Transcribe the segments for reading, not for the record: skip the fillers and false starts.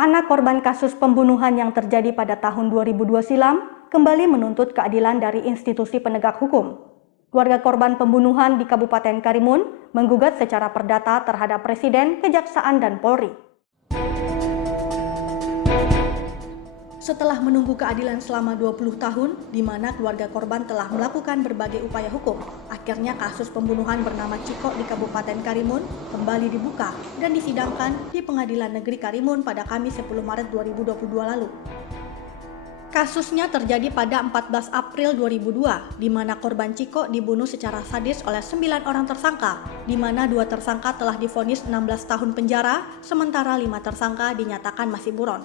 Anak korban kasus pembunuhan yang terjadi pada tahun 2002 silam kembali menuntut keadilan dari institusi penegak hukum. Keluarga korban pembunuhan di Kabupaten Karimun menggugat secara perdata terhadap Presiden, Kejaksaan, dan Polri. Setelah menunggu keadilan selama 20 tahun, di mana keluarga korban telah melakukan berbagai upaya hukum, akhirnya kasus pembunuhan bernama Ciko di Kabupaten Karimun kembali dibuka dan disidangkan di Pengadilan Negeri Karimun pada Kamis 10 Maret 2022 lalu. Kasusnya terjadi pada 14 April 2002, di mana korban Ciko dibunuh secara sadis oleh 9 orang tersangka, di mana 2 tersangka telah divonis 16 tahun penjara, sementara 5 tersangka dinyatakan masih buron.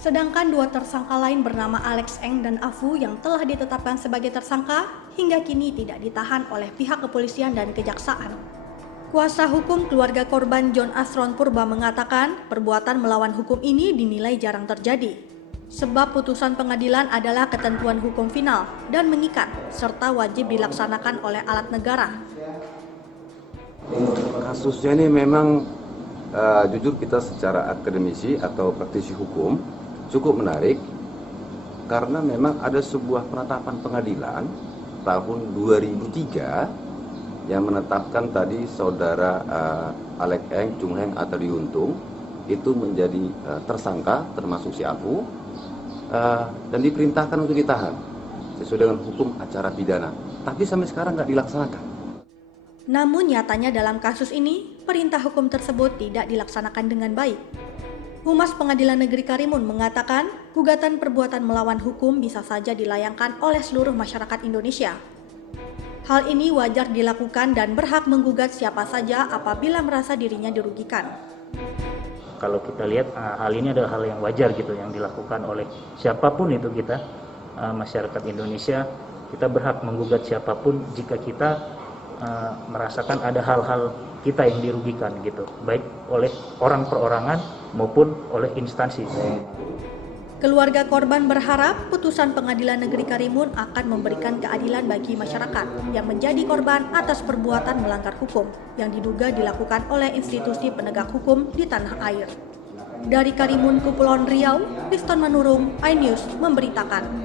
Sedangkan 2 tersangka lain bernama Alex Eng dan Afu yang telah ditetapkan sebagai tersangka hingga kini tidak ditahan oleh pihak kepolisian dan kejaksaan. Kuasa hukum keluarga korban John Asron Purba mengatakan perbuatan melawan hukum ini dinilai jarang terjadi. Sebab putusan pengadilan adalah ketentuan hukum final dan mengikat serta wajib dilaksanakan oleh alat negara. Kasusnya ini memang jujur kita secara akademisi atau praktisi hukum cukup menarik karena memang ada sebuah penetapan pengadilan tahun 2003 yang menetapkan tadi saudara Alex Eng, Chung Heng atau Diuntung itu menjadi tersangka termasuk si Afu dan diperintahkan untuk ditahan sesuai dengan hukum acara pidana, tapi sampai sekarang nggak dilaksanakan. Namun nyatanya dalam kasus ini perintah hukum tersebut tidak dilaksanakan dengan baik. Humas Pengadilan Negeri Karimun mengatakan gugatan perbuatan melawan hukum bisa saja dilayangkan oleh seluruh masyarakat Indonesia. Hal ini wajar dilakukan dan berhak menggugat siapa saja apabila merasa dirinya dirugikan. Kalau kita lihat hal ini adalah hal yang wajar gitu yang dilakukan oleh siapapun itu kita masyarakat Indonesia, kita berhak menggugat siapapun jika kita merasakan ada hal-hal kita yang dirugikan gitu, baik oleh orang perorangan maupun oleh instansi. Keluarga korban berharap putusan Pengadilan Negeri Karimun akan memberikan keadilan bagi masyarakat yang menjadi korban atas perbuatan melanggar hukum yang diduga dilakukan oleh institusi penegak hukum di tanah air. Dari Karimun, Kepulauan Riau, Piston Manurung, iNews memberitakan.